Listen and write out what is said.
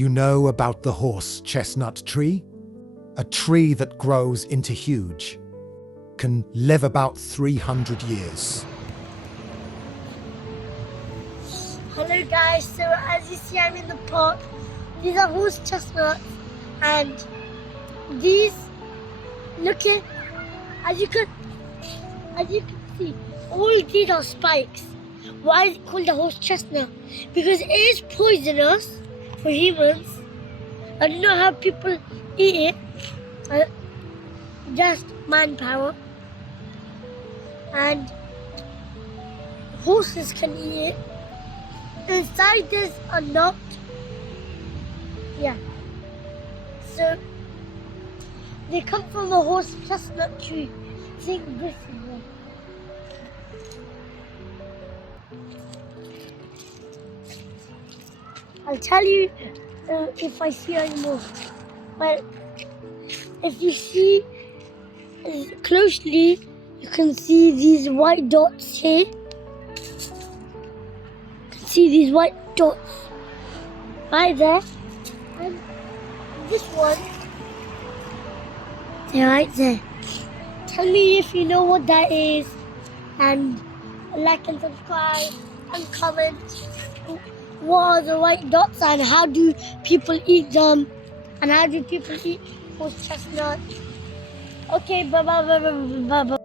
You know about the horse chestnut tree? A tree that grows into huge, can live about 300 years. Hello guys, so as you see I'm in the park. These are horse chestnuts and these, look at, as you can see, all these are spikes. Why is it called a horse chestnut? Because it is poisonous for humans. I don't know how people eat it, just manpower. And horses can eat it. Inside there's a nut. Yeah. So they come from a horse chestnut tree. I think this is one. I'll tell you if I see any more. But if you see closely, you can see these white dots here. See these white dots right there, and this one, they're right there. Tell me if you know what that is, and like and subscribe and comment. What are the white dots and how do people eat them, and how do people eat horse chestnut? Okay, bye bye bye bye bye bye.